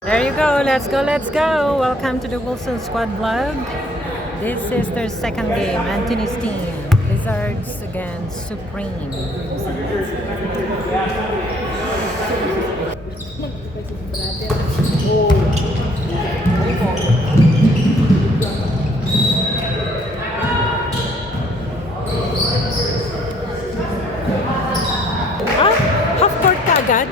There you go. Let's go. Let's go. Welcome to the Wilson Squad vlog. This is their second game. Anthony's team. Lizards against Supreme. Ah, half court ka agad?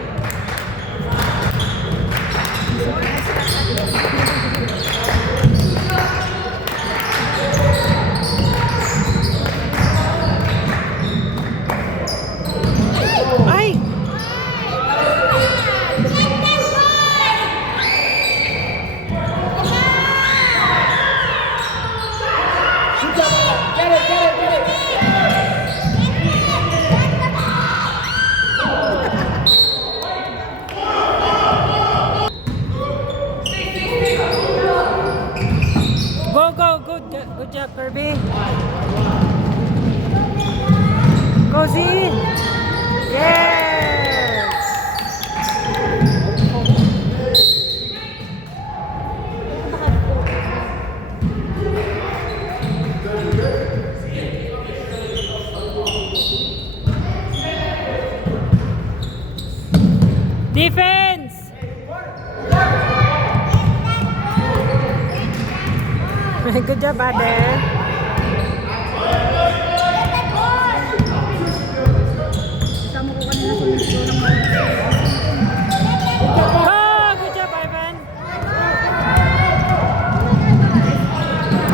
Ay! Go, go, good job, Kirby. Go, Z. Yes. Defense. Good job, Ade. Oh, good job, Ivan.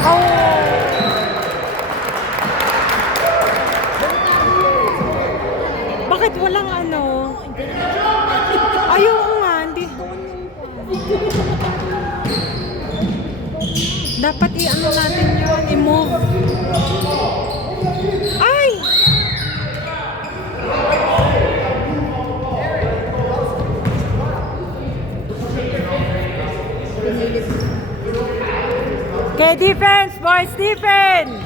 Oh. Bakit walang ano? Ayaw nga, hindi. Dapat i-ano natin yun, i-move. Ay! Okay, defense, boys, defense!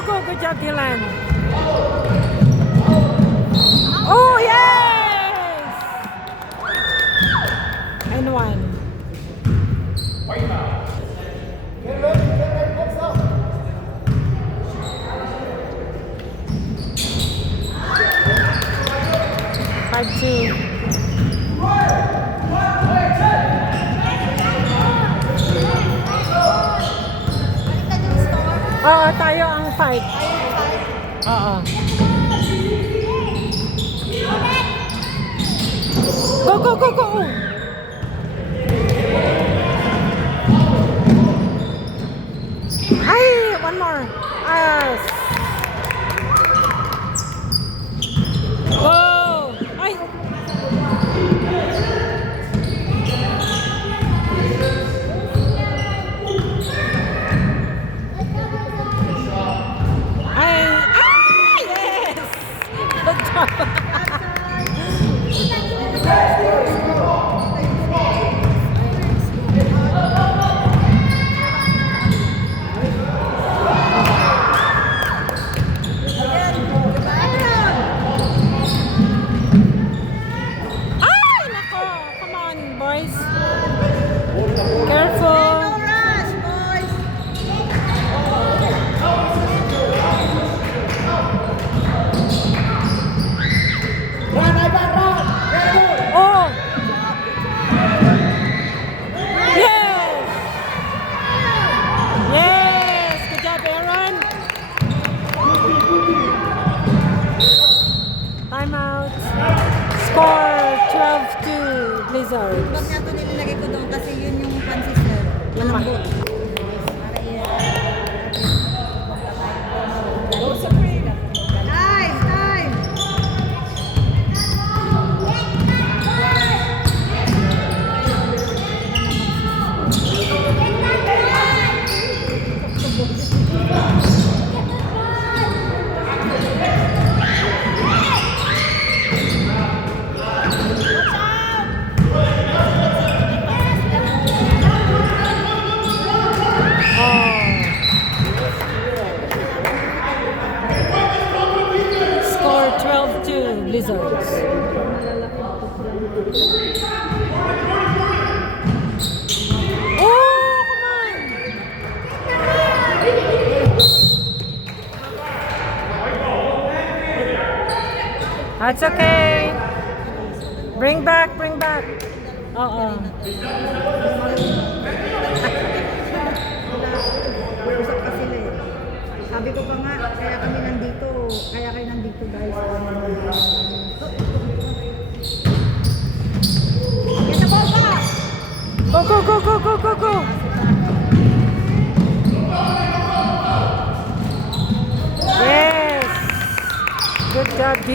Go, good job, Dylan. Oh, yes! And one. Five, two. Oo, tayo ang fight. Oo. Go, go, go, go! Ay, one more. Yes. Go! Ay! Score 12-2 Huwag Blizzards. nga ito nilalagay ko doon kasi yun yung consistent. Malambot. Para yan. Time! Time! Score 12-2 Blizzards. Oh, come on! That's okay. Bring back, bring back. Oo. Usap pa sila eh. Sabi ko pa nga, kaya kami nandito. Kaya kayo nandito guys. Yan na bomba! Go, go, go, go, go, go, go. Yes. Good job, D.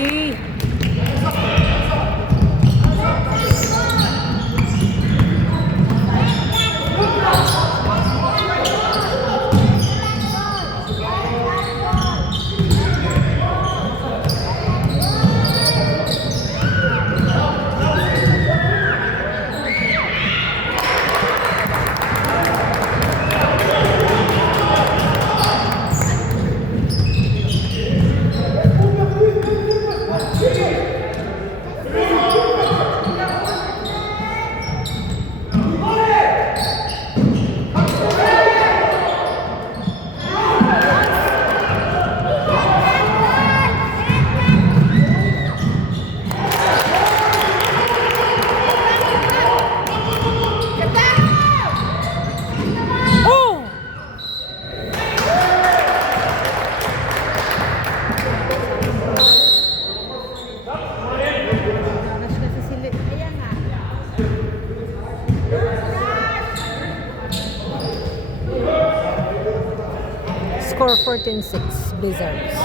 Rush kasi sila. Ayan nga. Score 14-6 Blizzards.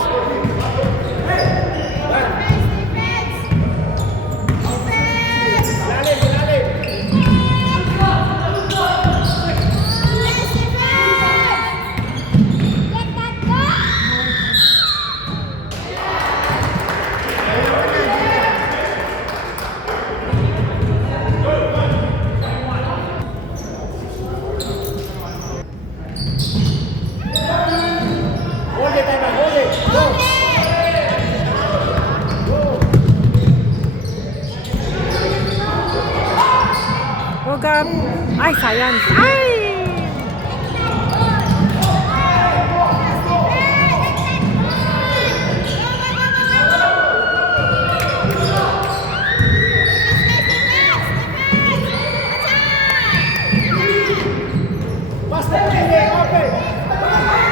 Huwag ka. Ay, sayang. Ay!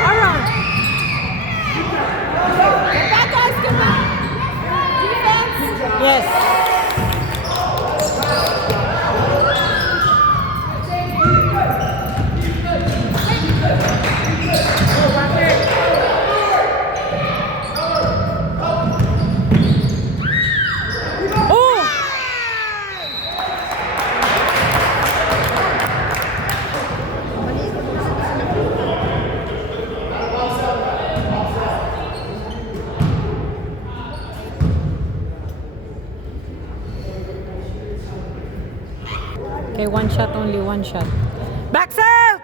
Alright. Yes. Okay, one shot, only one shot. Backs out!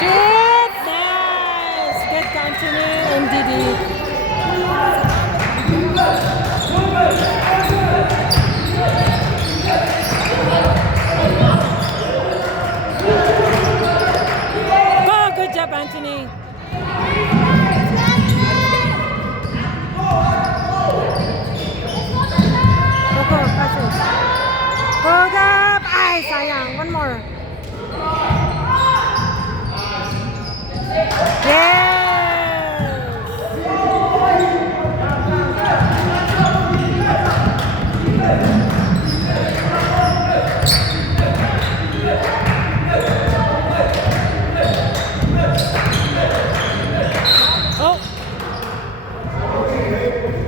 Shoot! Nice! Good continue, MDD. Hold up! Ay, sayang. One more. Oh!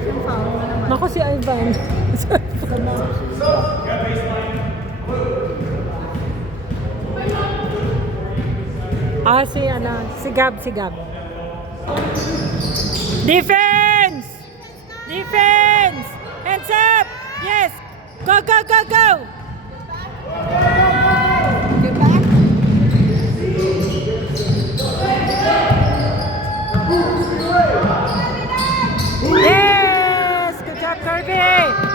Yung foul mo naman. Naku si Ivan. Si Gab. Defense! Defense! Hands up! Yes! Go! Yes! Good job, Kirby!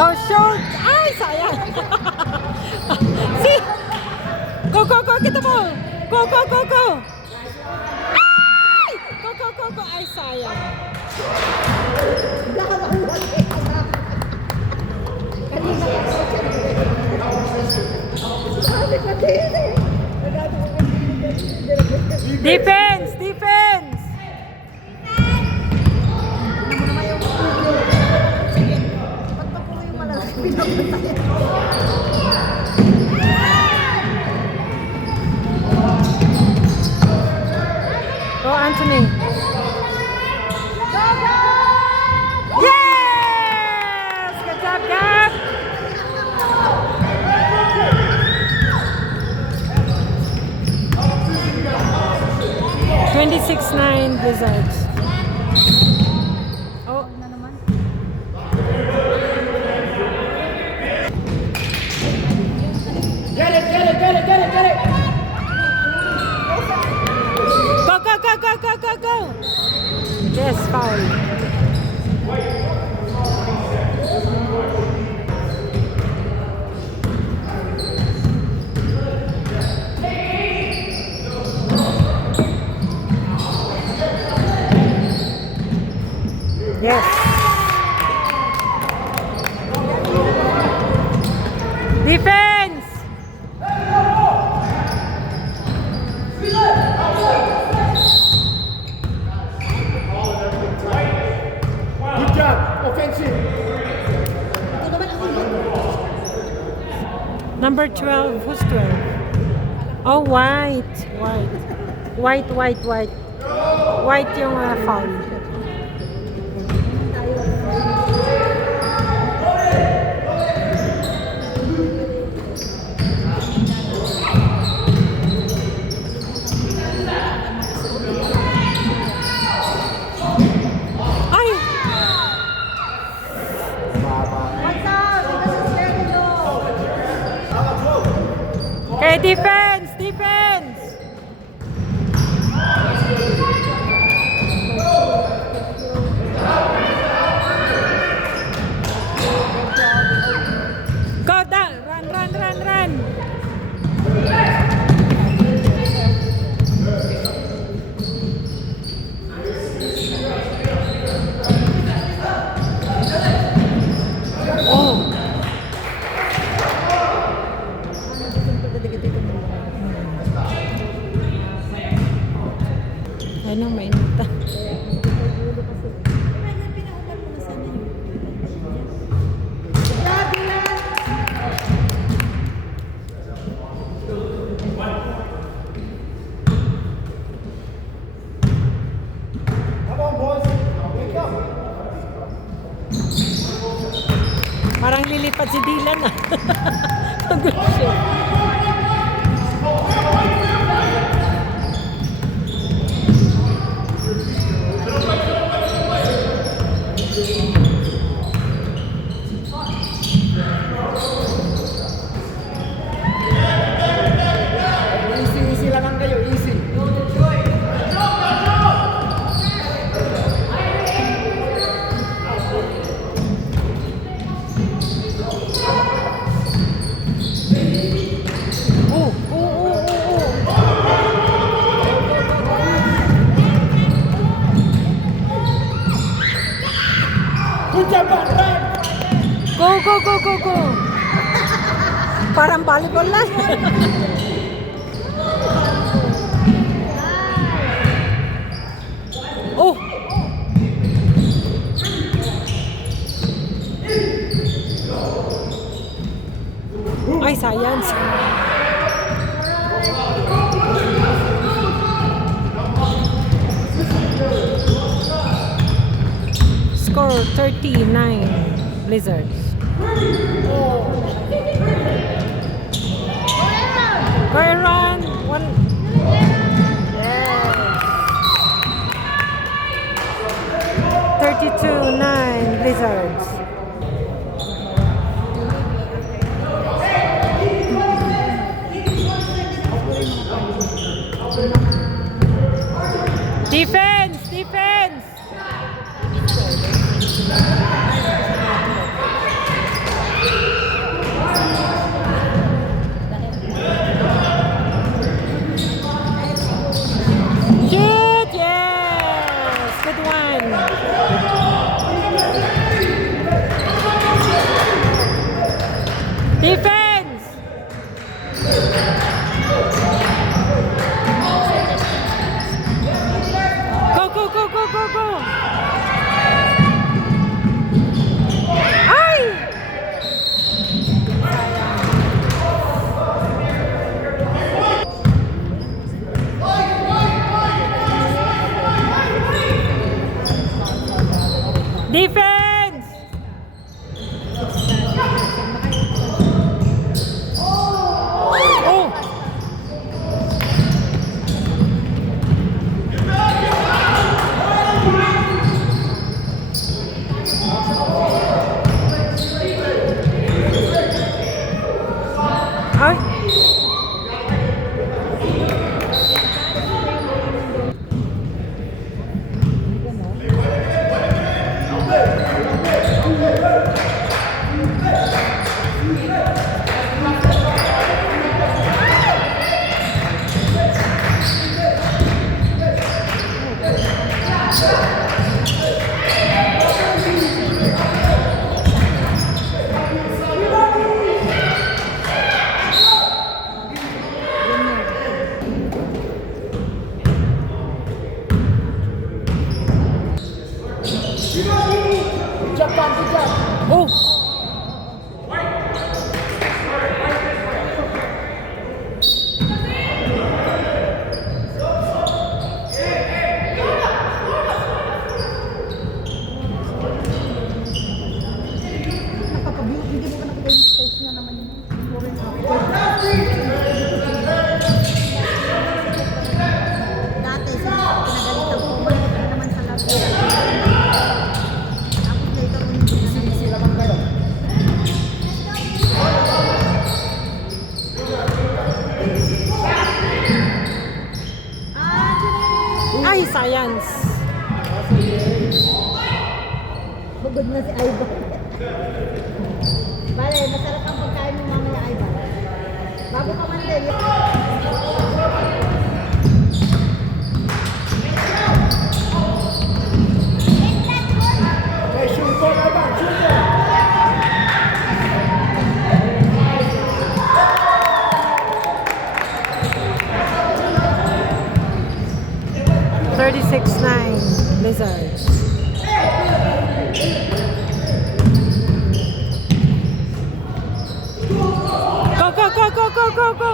Oh, shoot! Ay, sayang! See? Go! Get the ball! Go! Ay! Go! Ay, sayang! Defense! Oh, Anthony. Yes! Good job, Gab! 26-9 Wizards. Oh, Na naman. Get it! go! Yes, foul. Yes. Defense! Good job! Offensive! Number 12. Who's 12? Oh, white. White yung foul. Ay! Okay, defense! Go down! Run! Oh! Anong mainita? Come on, boys! Wake up! Parang lilipat si Dylan ah. Good shit. Easy lang kayo, easy. Parang volleyball lang. Oh! Ay, science. Score 39 Blizzards. Go and run. One. Yes. 32-9 Blizzards. Defense! Defense! Shoot! Yes! Good one. Defense! Go, go, go, go, go, go! Ay! Defense! Oh! Ay! Oh! Napapabiyot, hindi mo ka nakita yung post niya naman yun. Dati, pinagalitan ko, umalit na naman sa lab. Tapos later on, hindi sila bang kayo? Ay, science! Bugod na si Ivan. Bale, masarap ang pagkain mo mamaya, Ivan. Bago ka man din. Okay, shoot for Ivan, shoot for. 36-9 Blizzards. Go, go, go, go, go, go, go!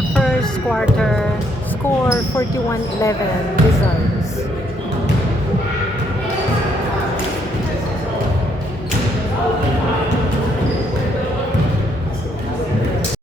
the first quarter. Score 41-11 Wizards.